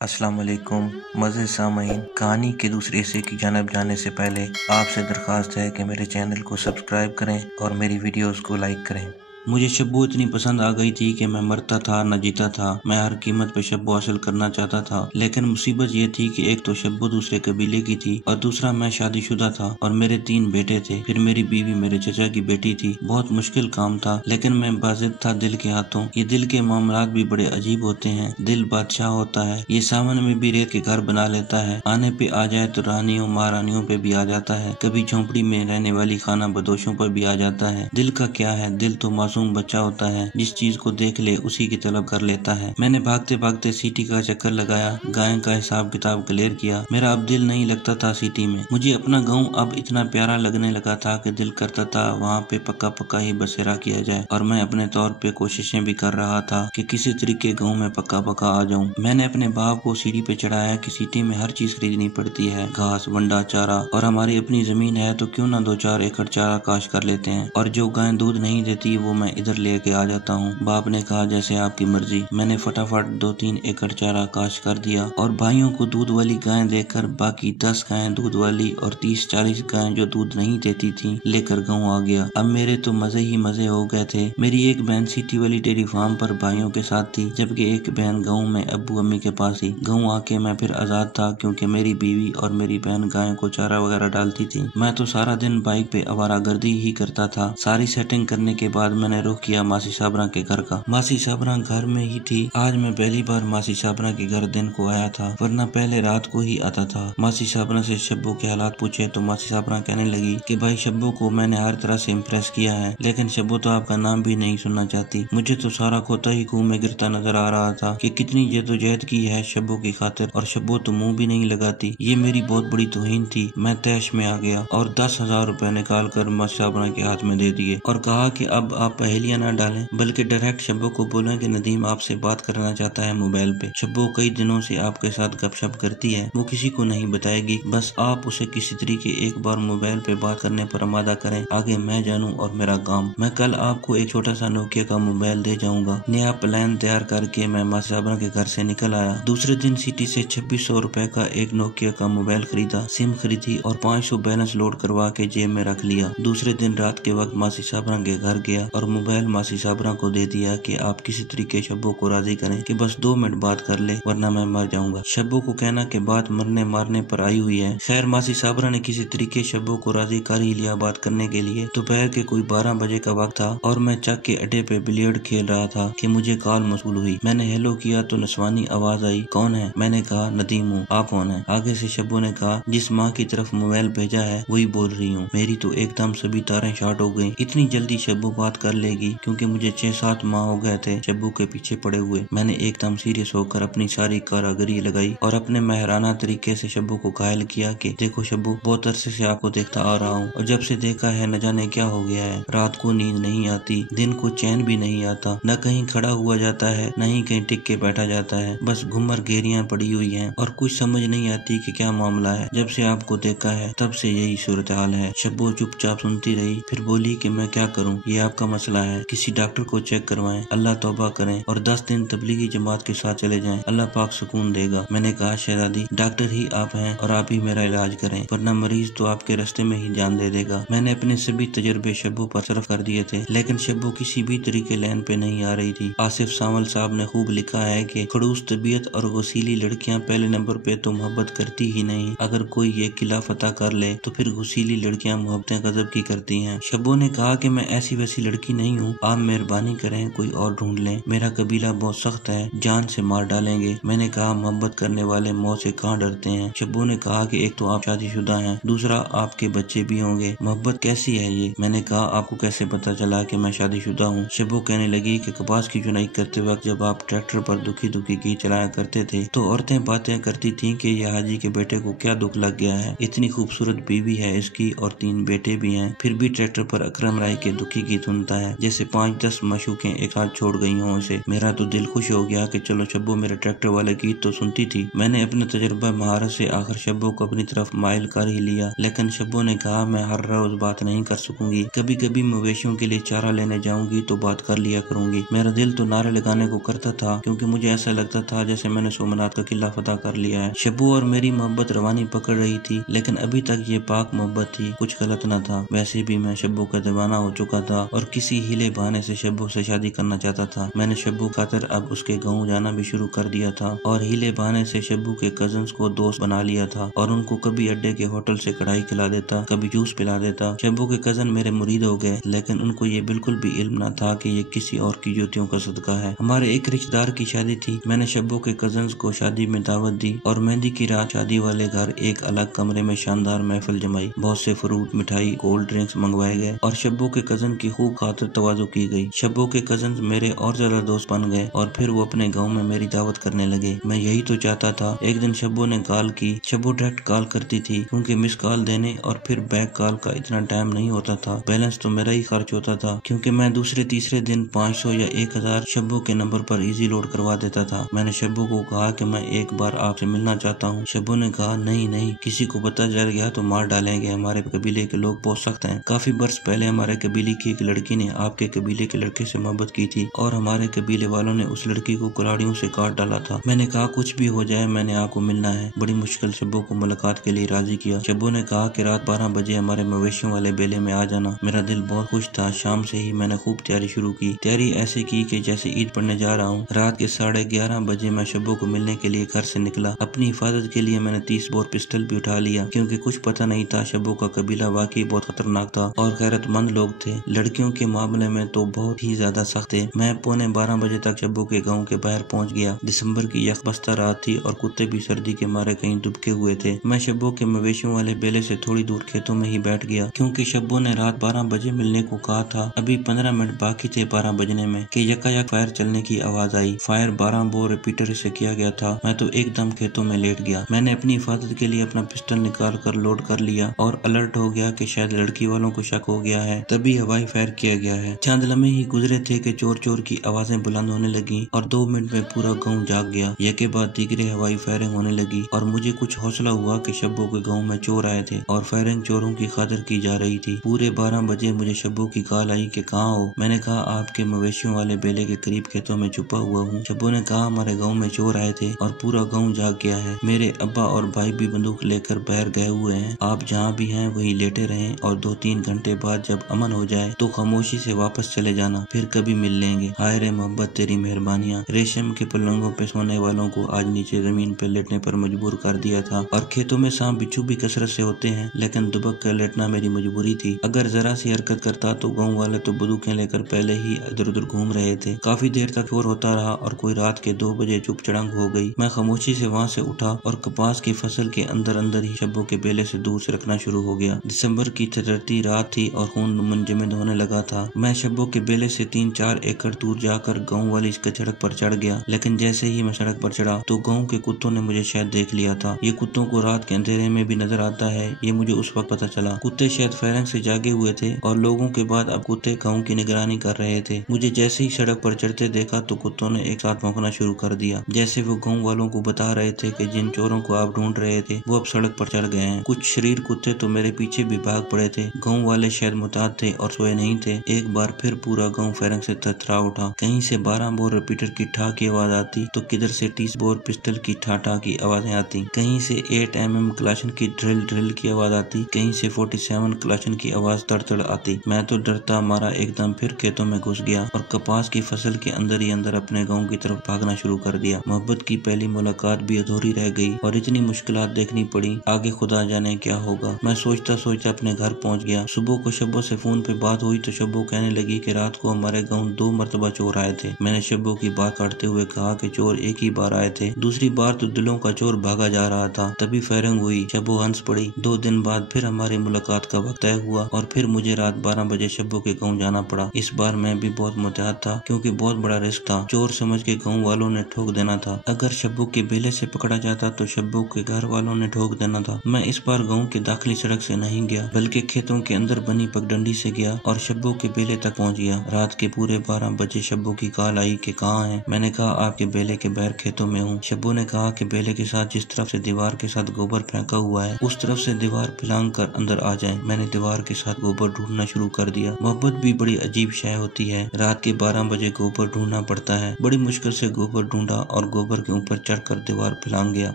अस्सलाम वालेकुम मज़े सामीन। कहानी के दूसरे हिस्से की जानब जाने से पहले आपसे दरख्वास्त है कि मेरे चैनल को सब्सक्राइब करें और मेरी वीडियोस को लाइक करें। मुझे शब्बू इतनी पसंद आ गई थी कि मैं मरता था न जीता था। मैं हर कीमत पे शब्बू हासिल करना चाहता था, लेकिन मुसीबत ये थी कि एक तो शब्बू दूसरे कबीले की थी और दूसरा मैं शादीशुदा था और मेरे 3 बेटे थे। फिर मेरी बीवी मेरे चचा की बेटी थी। बहुत मुश्किल काम था, लेकिन मैं बाजिद था दिल के हाथों। ये दिल के मामलात भी बड़े अजीब होते हैं। दिल बादशाह होता है। ये सावन में भी रेत के घर बना लेता है। आने पे आ जाए तो रानियों महारानियों पे भी आ जाता है। कभी झोंपड़ी में रहने वाली खाना बदोशों पर भी आ जाता है। दिल का क्या है, दिल तो मासूम बच्चा होता है, जिस चीज को देख ले उसी की तलब कर लेता है। मैंने भागते भागते सिटी का चक्कर लगाया, गाय का हिसाब किताब क्लियर किया। मेरा अब दिल नहीं लगता था सिटी में। मुझे अपना गाँव अब इतना प्यारा लगने लगा था कि दिल करता था वहाँ पे पक्का पक्का ही बसेरा किया जाए। और मैं अपने तौर पे कोशिशें भी कर रहा था कि किसी तरीके गाँव में पक्का पक्का आ जाऊँ। मैंने अपने बाप को सीढ़ी पे चढ़ाया कि सिटी में हर चीज खरीदनी पड़ती है, घास वंडा चारा, और हमारी अपनी जमीन है तो क्यों ना 2-4 एकड़ चारा काश कर लेते हैं। और जो गाय दूध नहीं देती वो मैं इधर लेके आ जाता हूँ। बाप ने कहा जैसे आपकी मर्जी। मैंने फटाफट 2-3 एकड़ चारा काश कर दिया और भाइयों को दूध वाली गाय देकर बाकी 10 गायें दूध वाली और 30-40 गायें जो दूध नहीं देती थी लेकर गाँव आ गया। अब मेरे तो मजे ही मजे हो गए थे। मेरी एक बहन सिटी वाली डेयरी फार्म पर भाइयों के साथ थी, जबकि एक बहन गाँव में अब्बू अम्मी के पास थी। गाँव आके मैं फिर आजाद था, क्योंकि मेरी बीवी और मेरी बहन गायों को चारा वगैरह डालती थी। मैं तो सारा दिन बाइक पे आवारागर्दी ही करता था। सारी सेटिंग करने के बाद मैंने रुख किया मासी साबरा के घर का। मासी साबरा घर में ही थी। आज मैं पहली बार मासी साबरा के घर दिन को आया था, वरना पहले रात को ही आता था। मासी साबरा से शब्बू के हालात पूछे तो मासी साबरा कहने लगी कि भाई शब्बू को मैंने हर तरह से इम्प्रेस किया है, लेकिन शब्बू तो आपका नाम भी नहीं सुनना चाहती। मुझे तो सारा खोता ही कुएं में गिरता नजर आ रहा था कि कितनी जद्दोजहद की है शब्बू की खातिर, और शब्बू तो मुंह भी नहीं लगाती। ये मेरी बहुत बड़ी तौहीन थी। मैं तैश में आ गया और 10,000 रुपए निकाल कर मासी साबरा के हाथ में दे दिए और कहा कि अब आप पहेलियां न डालें, बल्कि डायरेक्ट शब्बू को बोलें कि नदीम आपसे बात करना चाहता है मोबाइल पे। शब्बू कई दिनों से आपके साथ गपशप करती है, वो किसी को नहीं बताएगी। बस आप उसे किसी तरीके एक बार मोबाइल पे बात करने पर आमादा करें, आगे मैं जानूं और मेरा काम। मैं कल आपको एक छोटा सा नोकिया का मोबाइल दे जाऊंगा। नया प्लान तैयार करके मैं मासी साबरा के घर से निकल आया। दूसरे दिन सिटी से 2600 रुपए का एक नोकिया का मोबाइल खरीदा, सिम खरीदी और 500 बैलेंस लोड करवा के जेब में रख लिया। दूसरे दिन रात के वक्त मासी साबरा के घर गया और मोबाइल मासी साबरा को दे दिया कि आप किसी तरीके शब्बू को राजी करें कि बस 2 मिनट बात कर ले, वरना मैं मर जाऊंगा। शब्बू को कहना कि बात मरने मारने पर आई हुई है। खैर मासी साबरा ने किसी तरीके शब्बू को राजी कर ही लिया बात करने के लिए। दोपहर के कोई 12 बजे का वक्त था और मैं चक के अड्डे पे बिलियर्ड खेल रहा था कि मुझे कॉल मौसूल हुई। मैंने हेलो किया तो नस्वानी आवाज आई, कौन है? मैंने कहा नदीम हूँ, आप कौन है? आगे से शब्बू ने कहा जिस माँ की तरफ मोबाइल भेजा है वही बोल रही हूँ। मेरी तो एकदम सभी तारें शॉर्ट हो गयी। इतनी जल्दी शब्बू बात कर लेगी? क्योंकि मुझे 6-7 माह हो गए थे शब्बू के पीछे पड़े हुए। मैंने एकदम सीरियस होकर अपनी सारी कारागरी लगाई और अपने मेहराना तरीके से शब्बू को घायल किया कि देखो शब्बू, बहुत अरसे से आपको देखता आ रहा हूँ और जब से देखा है न जाने क्या हो गया है। रात को नींद नहीं आती, दिन को चैन भी नहीं आता, न कहीं खड़ा हुआ जाता है न ही कहीं टिक के बैठा जाता है। बस घुमर घेरियां पड़ी हुई हैं और कुछ समझ नहीं आती कि क्या मामला है। जब से आपको देखा है तब से यही सूरत हाल है। शब्बू चुपचाप सुनती रही, फिर बोली कि मैं क्या करूं, ये आपका मसला है। किसी डॉक्टर को चेक करवाएं, अल्लाह तौबा करें और 10 दिन तबलीगी जमात के साथ चले जाएं, अल्लाह पाक सुकून देगा। मैंने कहा शहजादी, डॉक्टर ही आप हैं और आप ही मेरा इलाज करें, वरना मरीज तो आपके रास्ते में ही जान दे देगा। मैंने अपने सभी तजर्बे शब्बू पर सर्फ कर दिए थे, लेकिन शब्बू किसी भी तरीके लाइन पे नहीं आ रही थी। आसिफ सावल साहब ने खूब लिखा है कि खड़ूस तबीयत और घुसीली लड़कियां पहले नंबर पे तो मोहब्बत करती ही नहीं, अगर कोई ये किला फतह कर ले तो फिर घुसीली लड़कियां मोहब्बतें गजब की करती हैं। शब्बू ने कहा कि मैं ऐसी वैसी लड़की नहीं हूँ, आप मेहरबानी करें कोई और ढूंढ लें, मेरा कबीला बहुत सख्त है, जान से मार डालेंगे। मैंने कहा मोहब्बत करने वाले मौत से कहाँ डरते हैं। शब्बू ने कहा कि एक तो आप शादीशुदा हैं, दूसरा आपके बच्चे भी होंगे, मोहब्बत कैसी है ये? मैंने कहा आपको कैसे पता चला कि मैं शादीशुदा हूँ? शब्बू कहने लगी कि कपास की चुनाई करते वक्त जब आप ट्रैक्टर पर दुखी दुखी की चलाया करते थे तो औरतें बातें करती थीं कि ये हाजी के बेटे को क्या दुख लग गया है, इतनी खूबसूरत बीवी है इसकी और 3 बेटे भी हैं, फिर भी ट्रैक्टर पर अकरम राय के दुखी गीत सुनता है, जैसे 5-10 माशूकें एक साथ छोड़ गई हों उसे। मेरा तो दिल खुश हो गया कि चलो शब्बो मेरे ट्रैक्टर वाले गीत तो सुनती थी। मैंने अपने तजुर्बा महारत से आखिर शब्बो को अपनी तरफ माइल कर ही लिया, लेकिन शब्बो ने कहा मैं हर रोज बात नहीं कर सकूंगी, कभी कभी मवेशियों के लिए चारा लेने जाऊंगी तो बात कर लिया करूंगी। मेरा दिल तो नारे लगाने को करता था, क्योंकि मुझे ऐसा लगता था जैसे मैंने सोमनाथ का किला फतह कर लिया है। शब्बो और मेरी मोहब्बत रवानी पकड़ रही थी, लेकिन अभी तक ये पाक मोहब्बत थी, कुछ गलत न था। वैसे भी मैं शब्बो का दीवाना हो चुका था और किसी हीले बहाने से शब्बो से शादी करना चाहता था। मैंने शब्बो खातिर अब उसके गाँव जाना भी शुरू कर दिया था और हीले बहाने से शब्बो के कजन्स को दोस्त बना लिया था और उनको कभी अड्डे के होटल से कढ़ाई खिला देता, कभी जूस पिला देता। शब्बो के कजन मेरे मुरीद हो गए, लेकिन उनको ये बिल्कुल भी इल्म न था कि ये किसी और की जूतियों का सदका है। हमारे एक रिश्तेदार की शादी थी। मैंने शब्बो के कजन्स को शादी में दावत दी और मेहंदी की रात शादी वाले घर एक अलग कमरे में शानदार महफिल जमाई। बहुत से फ्रूट, मिठाई, कोल्ड ड्रिंक्स मंगवाए गए और शब्बो के कजन की खूब खातिर तवाज़ो की गई। शब्बो के कजन मेरे और ज्यादा दोस्त बन गए और फिर वो अपने गाँव में मेरी दावत करने लगे। मैं यही तो चाहता था। एक दिन शब्बो ने कॉल की। शब्बो डायरेक्ट कॉल करती थी, क्योंकि मिस कॉल देने और फिर बैक कॉल का इतना टाइम नहीं होता था। बैलेंस तो मेरा ही खर्च होता था, क्योंकि मैं दूसरे तीसरे दिन 500 या 1000 शब्बो के नंबर पर इजी लोड करवा देता था। मैंने शब्बो को कहा कि मैं एक बार आपसे मिलना चाहता हूँ। शब्बो ने कहा नहीं नहीं, किसी को पता चल गया तो मार डालेंगे, हमारे कबीले के लोग बहुत सख्त हैं। काफी वर्ष पहले हमारे कबीले की एक लड़की ने आपके कबीले के लड़के से मोहब्बत की थी और हमारे कबीले वालों ने उस लड़की को कुल्हाड़ियों से काट डाला था। मैंने कहा कुछ भी हो जाए मैंने आपको मिलना है। बड़ी मुश्किल शब्बो को मुलाकात के लिए राजी किया। शब्बो ने कहा कि रात 12 बजे हमारे मवेशियों वाले बेले में आ जाना। मेरा दिल बहुत खुश था। शाम से ही मैंने खूब तैयारी शुरू की। तैयारी ऐसे की कि जैसे ईद पढ़ने जा रहा हूँ। रात के 11:30 बजे मैं शब्बो को मिलने के लिए घर से निकला। अपनी हिफाजत के लिए मैंने 30 बोर पिस्टल भी उठा लिया, क्योंकि कुछ पता नहीं था शब्बो का कबीला वाकई बहुत खतरनाक था और गैरतमंद लोग थे। लड़कियों के मामले में तो बहुत ही ज्यादा सख्त थे। मैं 11:45 बजे तक शब्बो के गाँव के बाहर पहुँच गया। दिसंबर की यकबस्ता रात थी और कुत्ते भी सर्दी के मारे कहीं दुबके हुए थे। मैं शब्बो के मवेशियों वाले बेले से थोड़ी दूर खेतों में ही बैठ गया, क्योंकि शब्बो ने रात 12 बजे मिलने को कहा था। अभी 15 मिनट बाकी थे 12 बजने में कि यकायक फायर चलने की आवाज आई। फायर 12 बोर रिपीटर से किया गया था। मैं तो एकदम खेतों में लेट गया। मैंने अपनी हिफाजत के लिए अपना पिस्टल निकाल कर लोड कर लिया और अलर्ट हो गया कि शायद लड़की वालों को शक हो गया है, तभी हवाई फायर किया गया है। चंद लम्हे ही गुजरे थे कि चोर चोर की आवाजें बुलंद होने लगी और 2 मिनट में पूरा गाँव जाग गया। यके बाद दीगरे हवाई फायरिंग होने लगी और मुझे कुछ हौसला हुआ कि शब्बो के गाँव में चोर आए थे और फायरिंग चोरों की खातिर की जा रही थी। पूरे 12 बजे मुझे शब्बो की कॉल आई कि कहाँ हो। मैंने कहा आपके मवेशियों वाले बेले के करीब खेतों में छुपा हुआ हूँ। शब्बो ने कहा हमारे गाँव में चोर आए थे और पूरा गाँव जाग गया है। मेरे अब्बा और भाई भी बंदूक लेकर बाहर गए हुए हैं। आप जहाँ भी हैं वहीं लेटे रहें और 2-3 घंटे बाद जब अमन हो जाए तो खामोशी से वापस चले जाना, फिर कभी मिल लेंगे। हाय रे मोहब्बत तेरी मेहरबानियाँ। रेशम के पलंगों पे सोने वालों को आज नीचे जमीन पे लेटने पर मजबूर कर दिया था और खेतों में सांप बिच्छू भी कसरत से होते हैं, लेकिन दुबक कर लेटना मेरी मजबूरी थी। अगर जरा सी हरकत करता तो गाँव वाले तो बंदूकें लेकर पहले ही इधर उधर घूम रहे थे। काफी देर तक शोर होता रहा और कोई रात के 2 बजे चुप चड़ंग हो गई। मैं खामोशी से वहाँ से उठा और कपास की फसल के अंदर अंदर ही शब्बो के बेले से दूर से रखना शुरू हो गया। दिसंबर की ठंडी रात थी और खून मुंजमद होने लगा था। मैं शब्बो के बेले से 3-4 एकड़ दूर जाकर गाँव वाली इसके सड़क पर चढ़ गया, लेकिन जैसे ही मैं सड़क पर चढ़ा तो गाँव के कुत्तों ने मुझे शायद देख लिया था। ये कुत्तों को रात के अंधेरे में भी नजर आता है, ये मुझे उस वक्त पता चला। कुत्ते शायद फायरिंग से जागे हुए थे और लोगों के बाद अब कुत्ते गाँव की निगरानी कर रहे थे। मुझे जैसे ही सड़क पर चढ़ते देखा तो कुत्तों ने एक साथ भौंकना शुरू कर दिया, जैसे वो गाँव वालों को बता रहे थे कि जिन चोरों को आप ढूंढ रहे थे वो अब सड़क पर चढ़ गए हैं। कुछ शरीर कुत्ते तो मेरे पीछे भी भाग पड़े थे। गाँव वाले शायद मुताद थे और सोए नहीं थे। एक बार फिर पूरा गाँव फायरिंग से थरथरा उठा। कहीं से 12 बोर रिपीटर की ठा की आवाज आती तो किधर से 30 बोर पिस्टल की ठा की आवाजें आती। कहीं से 8 mm क्लाशन की ड्रिल की आवाज आती। कहीं से 47 क्लाशन की आवाज तड़ आती। मैं तो डरता मारा एकदम फिर खेतों में घुस गया और कपास की फसल के अंदर ही अंदर अपने गाँव की तरफ भागना शुरू कर दिया। मोहब्बत की पहली मुलाकात भी अधूरी रह गई और इतनी मुश्किलात देखनी पड़ी, आगे खुदा जाने क्या होगा। मैं सोचता सोचता अपने घर पहुंच गया। सुबह को शब्बो से फोन पे बात हुई तो शब्बो कहने लगी कि रात को हमारे गांव 2 मरतबा चोर आए थे। मैंने शब्बो की बात काटते हुए कहा कि चोर एक ही बार आए थे, दूसरी बार तो दिलों का चोर भागा जा रहा था, तभी फायरिंग हुई। शब्बो हंस पड़ी। 2 दिन बाद फिर हमारी मुलाकात का वक्त तय हुआ और फिर मुझे रात 12 बजे शब्बो के गाँव जाना पड़ा। इस बार मैं भी बहुत मुतहत था, क्योंकि बहुत बड़ा रिस्क था। चोर समझ के गाँव वालों ने ठोक देना था। अगर शब्बो के बेले से पकड़ा जाता तो शब्बो के घर वालों ने ठोक देना था। मैं इस बार गाँव की दाखिली सड़क से नहीं गया, बल्कि खेतों के अंदर बनी पगडंडी से गया और शब्बो के बेले तक पहुंच गया। रात के पूरे 12 बजे शब्बू की कॉल आई कि कहाँ है। मैंने कहा आपके बेले के बगैर खेतों में हूँ। शब्बू ने कहा कि बेले के साथ जिस तरफ से दीवार के साथ गोबर फेंका हुआ है उस तरफ से दीवार फिलांग कर अंदर आ जाए। मैंने दीवार के साथ गोबर ढूंढना शुरू कर दिया। मोहब्बत भी बड़ी अजीब शय होती है। रात के 12 बजे गोबर ढूंढना पड़ता है। बड़ी मुश्किल से गोबर ढूंढा और गोबर के ऊपर चढ़कर दीवार फिलांग गया।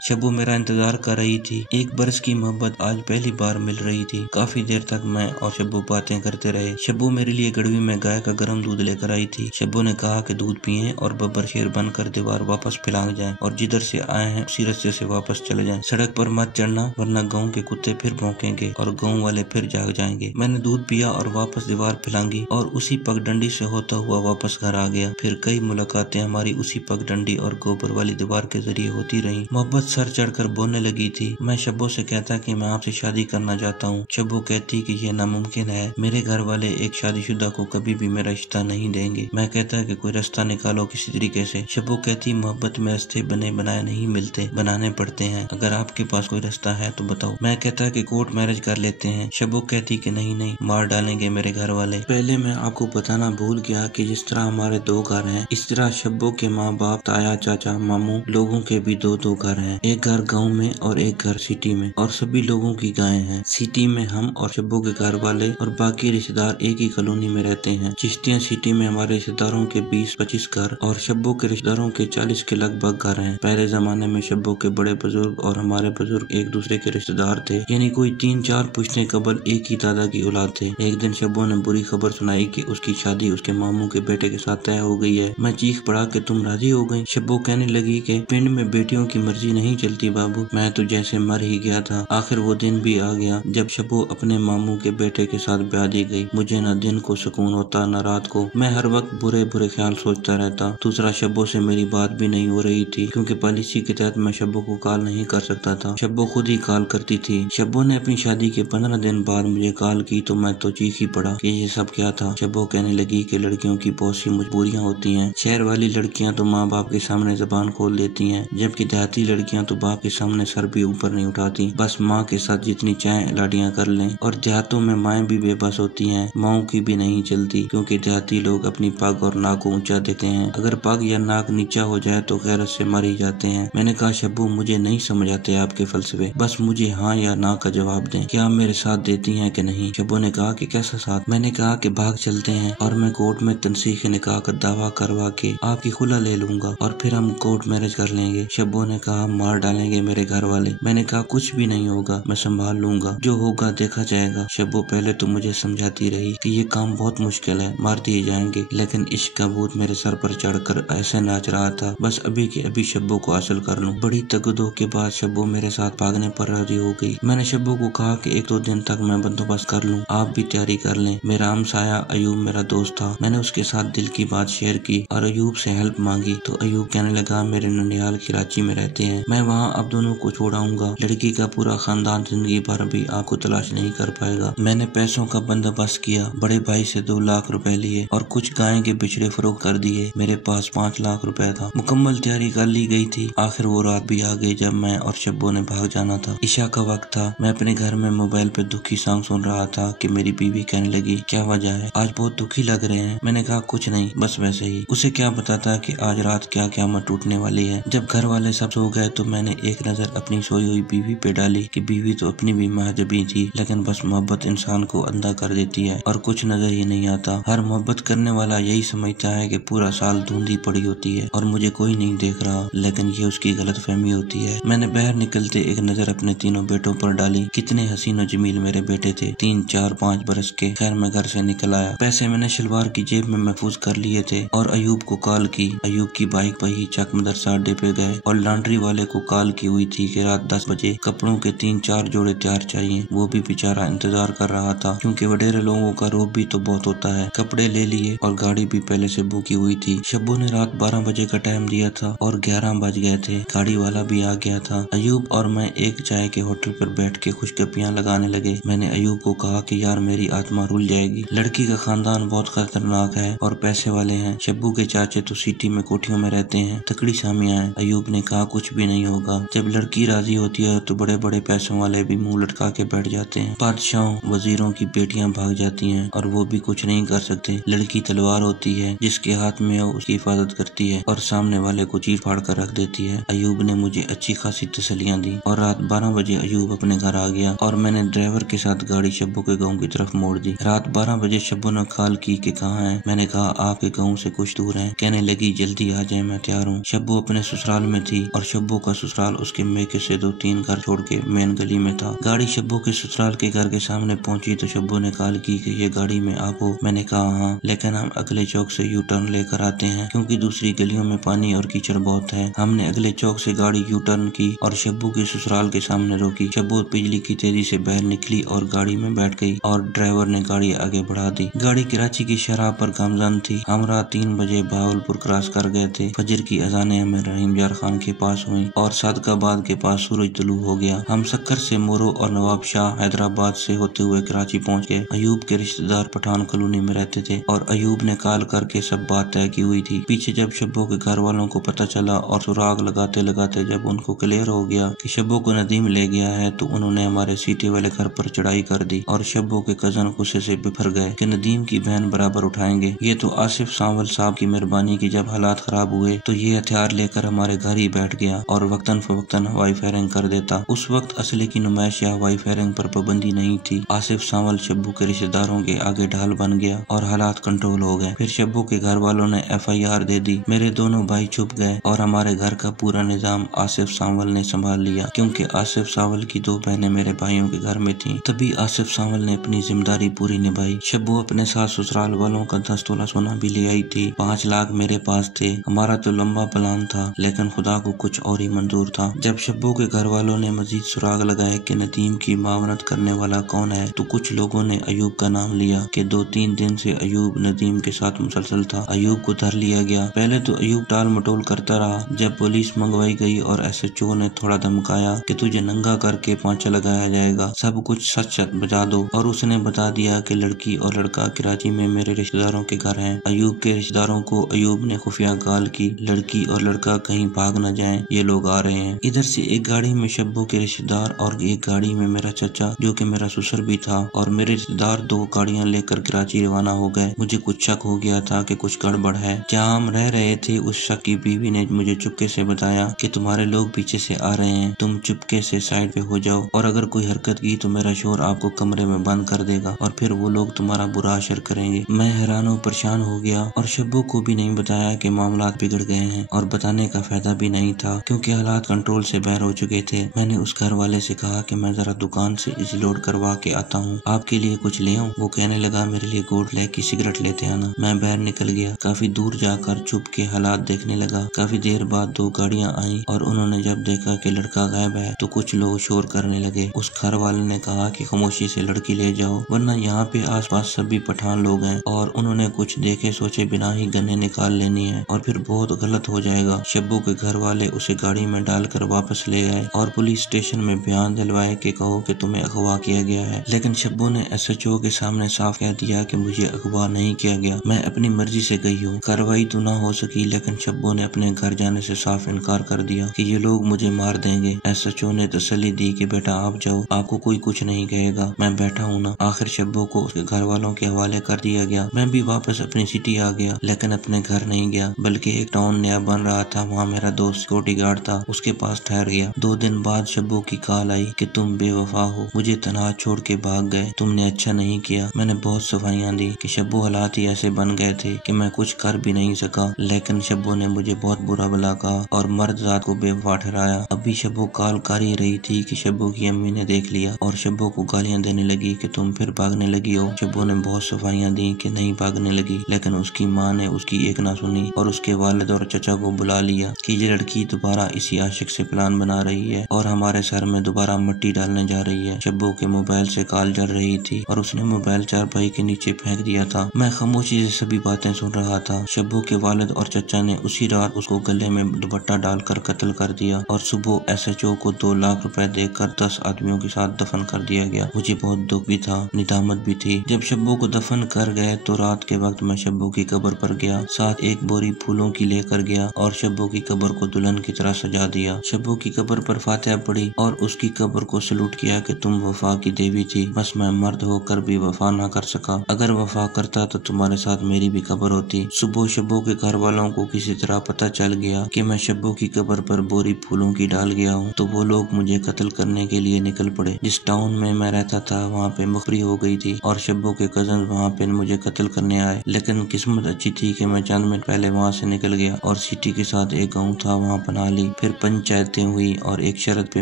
शब्बू मेरा इंतजार कर रही थी। 1 बरस की मोहब्बत आज पहली बार मिल रही थी। काफी देर तक मैं और शब्बू बातें करते रहे। शब्बू मेरे लिए गड़वी में गाय का गर्म दूध लेकर आई थी। शब्बू ने कहा कि दूध पिए और बब्बर शेर बनकर दीवार वापस फिलांग जाए और जिधर से आए हैं उसी रास्ते से वापस चले जाएं। सड़क पर मत चढ़ना वरना गाँव के कुत्ते फिर भौंकेंगे और गाँव वाले फिर जाग जाएंगे। मैंने दूध पिया और वापस दीवार फिलांगी और उसी पगडंडी से होता हुआ वापस घर आ गया। फिर कई मुलाकातें हमारी उसी पगडंडी और गोबर वाली दीवार के जरिए होती रही। मोहब्बत सर चढ़कर बोलने लगी थी। मैं शब्बू से कहता कि मैं आपसे शादी करना चाहता हूँ। शब्बू कहती कि यह नामुमकिन है। मेरे घर वाले एक शादीशुदा को कभी भी मेरा रिश्ता नहीं देंगे। मैं कहता कि कोई रास्ता निकालो किसी तरीके से। शब्बू कहती मोहब्बत में रास्ते बने बनाए नहीं मिलते, बनाने पड़ते हैं। अगर आपके पास कोई रास्ता है तो बताओ। मैं कहता कि कोर्ट मैरिज कर लेते हैं। शब्बू कहती कि नहीं नहीं, मार डालेंगे मेरे घर वाले। पहले मैं आपको बताना भूल गया कि जिस तरह हमारे 2 घर हैं इस तरह शब्बू के माँ बाप, ताया, चाचा, मामू लोगों के भी 2 घर हैं। एक घर गाँव में और एक घर सिटी में और सभी लोगों की गायें हैं। सिटी में हम और शब्बू के घर वाले और बाकी रिश्तेदार एक ही कॉलोनी में रहते हैं। चिश्तिया सिटी में हमारे रिश्तेदारों के 20-25 घर और शब्बू के रिश्तेदारों के 40 के लगभग घर हैं। पहले जमाने में शब्बू के बड़े बुजुर्ग और हमारे बुजुर्ग एक दूसरे के रिश्तेदार थे, यानी कोई 3-4 पुश्तें कबल एक ही दादा की औलाद थे। एक दिन शब्बू ने बुरी खबर सुनाई कि उसकी शादी उसके मामू के बेटे के साथ तय हो गई है। मैं चीख पड़ा कि तुम राजी हो गई। शब्बू कहने लगी कि पिंड में बेटियों की मर्जी नहीं चलती बाबू, मैं तो जैसे मर ही गया था। आखिर वो दिन भी आ गया जब शब्बू अपने मामू के बेटे के साथ ब्याह दी गई। मुझे न दिन को सुकून होता न रात को। मैं हर वक्त बुरे बुरे ख्याल सोचता रहता। दूसरा, शब्बू से मेरी बात भी नहीं हो रही थी क्योंकि पॉलिसी के तहत मैं शब्बू को कॉल नहीं कर सकता था। शब्बू खुद ही कॉल करती थी। शब्बू ने अपनी शादी के 15 दिन बाद मुझे कॉल की तो मैं तो चीख ही पड़ा कि ये सब क्या था। शब्बू कहने लगी कि लड़कियों की बहुत सी मजबूरियाँ होती हैं। शहर वाली लड़कियाँ तो माँ बाप के सामने जबान खोल देती हैं, जबकि देहाती लड़कियाँ तो बाप के सामने सर भी ऊपर नहीं उठाती, बस माँ के साथ जितनी चाहे लाडियाँ कर लें। और देहातों में माएँ भी बेबस होती हैं, माओं की भी नहीं चलती क्योंकि देहाती लोग अपनी पग और नाक को ऊंचा देते हैं। अगर पग या नाक नीचा हो जाए तो गैरत से मर ही जाते हैं। मैंने कहा शब्बू मुझे नहीं समझ आते आपके फलसफे, बस मुझे हाँ या ना का जवाब दें। क्या आप मेरे साथ देती हैं कि नहीं? शब्बू ने कहा कि कैसा साथ? मैंने कहा कि भाग चलते हैं और मैं कोर्ट में तनसीख निकाह का दावा करवा के आपकी खुला ले लूंगा और फिर हम कोर्ट मैरिज कर लेंगे। शब्बू ने कहा मार डालेंगे मेरे घर वाले। मैंने कहा कुछ भी नहीं होगा, मैं संभाल लूंगा, जो होगा देखा जाएगा। शब्बू पहले तो मुझे समझाती रही कि ये काम बहुत मुश्किल है, मार दिए जाएंगे, लेकिन इश्क का भूत मेरे सर पर चढ़कर ऐसे नाच रहा था बस अभी के अभी शब्बू को हासिल कर लूं। बड़ी तगदो के बाद शब्बू मेरे साथ भागने पर राजी हो गई। मैंने शब्बू को कहा कि 1-2 दिन तक मैं बंदोबस्त कर लूं, आप भी तैयारी कर लें। मेरा हमसाया अयूब मेरा दोस्त था। मैंने उसके साथ दिल की बात शेयर की और अयूब से हेल्प मांगी तो अयूब कहने लगा मेरे ननिहाल कराची में रहते हैं, मैं वहाँ अब दोनों को छोड़ाऊंगा। लड़की का पूरा खानदान जिंदगी भर भी आपको तलाश नहीं कर पाएगा। मैंने पैसों का बंदोबस्त किया, बड़े भाई से 2 लाख रुपए लिए और कुछ गाय के बिछड़े फरोख्त कर दिए। मेरे पास 5 लाख रुपए था। मुकम्मल तैयारी कर ली गई थी। आखिर वो रात भी आ गई जब मैं और शब्बू ने भाग जाना था। ईशा का वक्त था। मैं अपने घर में मोबाइल पे दुखी सॉन्ग सुन रहा था कि मेरी बीवी कहने लगी क्या वजह है, आज बहुत दुखी लग रहे हैं। मैंने कहा कुछ नहीं, बस वैसे ही। उसे क्या पता था कि आज रात क्या क़यामत टूटने वाली है। जब घर वाले सब सो गए तो मैंने एक नजर अपनी सोई हुई बीवी पे डाली कि बीवी तो अपनी भी महजबी थी, लेकिन बस मोहब्बत इंसान को अंधा कर देती है और कुछ नजर ही नहीं आता। हर मोहब्बत करने वाला यही समझता है कि पूरा साल धुंधी पड़ी होती है और मुझे कोई नहीं देख रहा, लेकिन ये उसकी गलत फहमी होती है। मैंने बाहर निकलते एक नजर अपने तीनों बेटों पर डाली। कितने हसीन और जमील मेरे बेटे थे, 3, 4, 5 बरस के। खैर मैं घर से निकल आया। पैसे मैंने शलवार की जेब में महफूज कर लिए थे और अयूब को कॉल की। अयूब की बाइक पर ही चक मदरसा अड्डे पे गए और लॉन्ड्री वाले को कॉल की हुई थी कि रात 10 बजे कपड़ों के 3-4 जोड़े तैयार चाहिए। वो भी बेचारा इंतजार कर रहा था क्योंकि वडेरे लोगों का रोब भी तो बहुत होता है। कपड़े ले लिए और गाड़ी भी पहले से बुक हुई थी। शब्बू ने रात 12 बजे का टाइम दिया था और 11 बज गए थे। गाड़ी वाला भी आ गया था। अयूब और मैं एक चाय के होटल पर बैठ के खुशगपियां लगाने लगे। मैंने अयूब को कहा कि यार मेरी आत्मा रुल जाएगी, लड़की का खानदान बहुत खतरनाक है और पैसे वाले हैं। शब्बू के चाचे तो सिटी में कोठियों में रहते हैं, तकड़ी सामियां हैं। अयूब ने कहा कुछ भी नहीं होगा, जब लड़की राजी होती है तो बड़े बड़े पैसों वाले भी मुंह लटका के बैठ जाते हैं। बादशाहों वजीरों की बेटियां भाग जाती हैं और वो کو بھی کچھ نہیں کر سکتے۔ لڑکی تلوار ہوتی ہے جس کے ہاتھ میں اس کی حفاظت کرتی ہے اور سامنے والے کو چیر پھاڑ کر رکھ دیتی ہے۔ ایوب نے مجھے اچھی خاصی تسلیاں دی اور رات 12 بجے ایوب اپنے گھر آ گیا اور میں نے ڈرائیور کے ساتھ گاڑی شبو کے گاؤں کی طرف موڑ دی۔ رات 12 بجے شبو نے کال کی کہ کہاں ہے؟ میں نے کہا آپ کے گاؤں سے کچھ دور ہے۔ کہنے لگی جلدی آ جائے، میں تیار ہوں۔ شبو اپنے سسرال میں تھی اور شبو کا سسرال اس کے میکے سے 2-3 گھر چھوڑ کے مین گلی میں تھا۔ گاڑی شبو کے سسرال کے گھر کے سامنے پہنچی تو شبو نے کال کی کہ یہ گاڑی میں آپ ہو؟ میں نے کہا ہاں، لیکن ہم اگلے چوک سے یو ٹرن لے کر آتے ہیں کیونکہ دوسری گلیوں میں پانی اور کیچڑ بہت ہے۔ ہم نے اگلے چوک سے گاڑی یو ٹرن کی اور شبو کے سسرال کے سامنے روکی۔ شبو بجلی کی تیزی سے باہر نکلی اور گاڑی میں بیٹھ گئی اور ڈرائیور نے گاڑی آگے بڑھا دی۔ گاڑی کراچی کی شاہراہ پر گامزن تھی۔ ہم رات 3 بجے بہاولپور کراس کر گئے تھے۔ فجر کی اذانیں ہمیں رحیم یار خان کے پاس ہوئیں اور صادق آباد کے پاس سورج طلوع ہو گیا۔ ہم سکر سے مورو اور نواب شاہ حیدرآباد سے ہوتے ہوئے کراچی پہنچ گئے۔ ایوب کے رشتہ دار پٹھان کالونی میں رہتے تھے اور ایوب نے کال کر کے سب بات طے کی ہوئی تھی۔ پیچھے جب شبو کے گھر والوں کو پتہ چلا اور سراغ لگاتے لگاتے جب ان کو کلیئر ہو گیا کہ شبو کو ندیم لے گیا ہے تو انہوں نے ہمارے سیٹی والے گھر پر چڑھائی کر دی اور شبو کے کزن غصے سے بفر گئے کہ ندیم کی بہن برابر اٹھائیں گے۔ یہ تو آصف سانول صاحب کی مہربانی کی جب حالات خراب ہوئے تو یہ ہتھیار لے کر ہمارے گھر ہی بیٹھ گیا اور وقتاً فوقتاً ہوائی فائرنگ کر دیتا۔ اس وقت اسلحے کی نمائش یا ہوائی فائرنگ پر پابندی نہیں تھی۔ آصف سانول شبو کے رشتہ داروں کے آگے ڈھال بن گیا اور حالات کنٹرول ہو گئے۔ پھر شبو کے گھر والوں نے FIR دے دی۔ میرے دونوں بھائی چھپ گئے اور ہمارے گھر کا پورا نظام آصف سانول نے سنبھال لیا کیونکہ آصف سانول کی 2 بہنیں میرے بھائیوں کے گھر میں تھیں۔ تبھی آصف سانول نے اپنی ذمہ داری پوری نبھائی۔ شبو اپنے ساتھ سسرال والوں کا 10 تولہ سونا بھی لے آئی تھی۔ 5 لاکھ میرے پاس تھے۔ ہمارا تو لمبا پلان تھا لیکن خدا کو کچھ اور ہی منظور تھا۔ جب شبو کے گھر والوں نے مزید سراغ لگائے کہ ندیم کی معاونت کرنے والا کون ہے تو کچھ لوگوں نے ایوب کا نام لیا کہ 2-3 دن سے ایوب ندیم کے ساتھ مسلسل تھا۔ ایوب کو دھر لیا گیا۔ پہلے تو ایوب ٹال مٹول کرتا رہا۔ جب پولیس منگوائی گئی اور SHO نے تھوڑا دھمکایا کہ تجھے ننگا کر کے پانچا لگایا جائے گا، سب کچھ سچ بتا دو، اور اس نے بتا دیا کہ لڑکی اور لڑکا کراچی میں میرے رشتہ داروں کے گھر ہیں۔ ایوب کے رشتہ داروں کو ایوب نے خفیہ کال کی لڑکی اور لڑکا کہیں بھاگ نہ جائیں، یہ لوگ آ رہے ہیں۔ ادھر سے ایک گاڑی میں شبو کے رشتہ دار اور ایک گاڑی میں میرا چچا جو کہ میرا سسر بھی تھا اور میرے رشتہ دار 2 گاڑیاں لے کر کراچی روانہ ہو گئے۔ مجھے کچھ شک ہو گیا تھا کہ کچھ گڑبڑ ہے۔ جہاں ہم رہ رہے تھے اس شخص کی بیوی نے مجھے چپکے سے بتایا کہ تمہارے لوگ پیچھے سے آ رہے ہیں، تم چپکے سے سائڈ پہ ہو جاؤ اور اگر کوئی حرکت کی تو میرا شوہر آپ کو کمرے میں بند کر دے گا اور پھر وہ لوگ تمہارا برا اشر کریں گے۔ میں حیران و پریشان ہو گیا اور شبو کو بھی نہیں بتایا کہ معاملات بگڑ گئے ہیں اور بتانے کا فائدہ بھی نہیں تھا کیونکہ حالات کنٹرول سے باہر ہو چکے تھے۔ میں نے اس گھر والے سے کہا کہ میں ذرا دکان سے ایزی لوڈ کروا کے آتا ہوں، آپ کے لیے کچھ لے آؤں؟ وہ کہنے لگا میرے لیے گوڈ لے کی سگریٹ لیتے آنا۔ میں باہر نکل گیا، کافی دور جا کر چھپ کے حالات دیکھنے لگا۔ کافی دیر بعد 2 گاڑیاں آئیں اور انہوں نے جب دیکھا کہ لڑکا غائب ہے تو کچھ لوگ شور کرنے لگے۔ اس گھر والے نے کہا کہ خاموشی سے لڑکی لے جاؤ ورنہ یہاں پہ آس پاس سبھی پٹھان لوگ ہیں اور انہوں نے کچھ دیکھے سوچے بنا ہی گنے نکال لینی ہے اور پھر بہت غلط ہو جائے گا۔ شبو کے گھر والے اسے گاڑی میں ڈال کر واپس لے آئے اور پولیس اسٹیشن میں بیان دلوائے کہ کہو کہ تمہیں اغوا کیا گیا ہے، لیکن شبو نے SHO کے سامنے صاف کہہ دیا کہ مجھے اغوا نہیں کیا گیا، میں اپنی مرضی سے گئی ہوں۔ کارروائی تو نہ ہو سکی لیکن شبو نے اپنے گھر جانے سے صاف انکار کر دیا کہ یہ لوگ مجھے مار دیں گے۔ SHO نے تسلی دی کہ بیٹا آپ جاؤ، آپ کو کوئی کچھ نہیں کہے گا، میں بیٹھا ہوں نا۔ آخر شبو کو اس کے گھر والوں کے حوالے کر دیا گیا۔ میں بھی واپس اپنی سٹی آ گیا لیکن اپنے گھر نہیں گیا بلکہ ایک ٹاؤن نیا بن رہا تھا، وہاں میرا دوست سیکورٹی گارڈ تھا، اس کے پاس ٹھہر گیا۔ 2 دن بعد شبو کی کال آئی کہ تم بے وفا ہو، مجھے تنہا چھوڑ کے بھاگ گئے، تم نے اچھا نہیں کیا۔ میں نے بہت صفائیاں دی کہ شبو حالات ہی ایسے بن گئے تھے کہ میں کچھ کر بھی نہیں سکا، لیکن شبو نے مجھے بہت برا بھلا کہا اور مرد ذات کو بے وفا ٹھہرایا۔ ابھی شبو کال کر ہی رہی تھی کہ شبو کی امی نے دیکھ لیا اور شبو کو گالیاں دینے لگی کہ تم پھر بھاگنے لگی ہو۔ شبو نے بہت صفائیاں دی کہ نہیں بھاگنے لگی لیکن اس کی ماں نے اس کی ایک نہ سنی اور اس کے والد اور چچا کو بلا لیا کہ یہ لڑکی دوبارہ اسی عاشق سے پلان بنا رہی ہے اور ہمارے سر میں دوبارہ مٹی ڈالنے جا رہی ہے۔ شبو کے موبائل سے کال جل رہی تھی اور اس نے موبائل چارپائی کے نیچے پھینک دیا تھا۔ میں خاموشی سے سبھی باتیں سن رہا تھا۔ شبو کے والد اور چچا نے اسی رات اس کو گلے میں دوپٹہ ڈال کر قتل کر دیا اور صبح SHO کو 2 لاکھ روپے دے کر 10 آدمیوں کے ساتھ دفن کر دیا گیا۔ مجھے بہت دکھ بھی تھا، ندامت بھی تھی۔ جب شبو کو دفن کر گئے تو رات کے وقت میں شبو کی قبر پر گیا، ساتھ ایک بوری پھولوں کی لے کر گیا اور شبو کی قبر کو دلہن کی طرح سجا دیا۔ شبو کی قبر پر فاتحہ پڑھی اور اس کی قبر کو سلوٹ کیا کہ تم وفا کی دیوی تھی، بس میں مرد ہو کر بھی وفا نہ کر सका। अगर वफा करता तो तुम्हारे साथ मेरी भी कब्र होती। सुबह शब्बो के घर वालों को किसी तरह पता चल गया कि मैं शब्बो की कब्र पर बोरी फूलों की डाल गया हूँ, तो वो लोग मुझे कत्ल करने के लिए निकल पड़े। जिस टाउन में मैं रहता था वहाँ पे मुखबरी हो गई थी और शब्बो के कजन वहाँ पे मुझे कत्ल करने आए, लेकिन किस्मत अच्छी थी कि मैं चंद मिनट पहले वहाँ से निकल गया और सिटी के साथ एक गाँव था वहाँ बना ली। फिर पंचायतें हुई और एक शर्त पे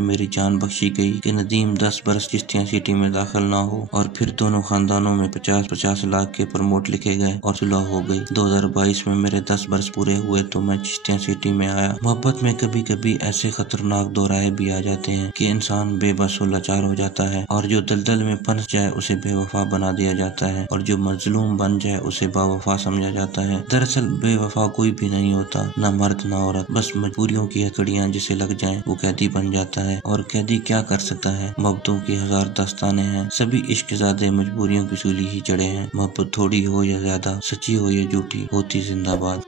मेरी जान बख्शी गई कि नदीम 10 बरस चिश्तियाँ सिटी में दाखिल ना हो। और फिर दोनों खानदानों में 50-50 लाख के प्रमोट लिखे गए और सुलह हो गई। 2022 में मेरे 10 बरस पूरे हुए तो मैं चिश्तियाँ सिटी में आया। मोहब्बत में कभी कभी ऐसे खतरनाक दोराहे भी आ जाते हैं कि इंसान बेबस और लाचार हो जाता है, और जो दलदल में फंस जाए उसे बेवफा बना दिया जाता है, और जो मजलूम बन जाए उसे बावफा समझा जाता है। दरअसल बेवफा कोई भी नहीं होता, ना मर्द ना औरत, बस मजबूरियों की हथकड़ियां जिसे लग जाएं वो कैदी बन जाता है। और कैदी क्या कर सकता है, मोहब्बतों की 1000 दास्तानें हैं, सभी इश्कज़ादे मजबूरियों की सूली ही चढ़े हैं। मोहब्बत थोड़ी हो या ज्यादा, सच्ची हो या झूठी, होती जिंदाबाद।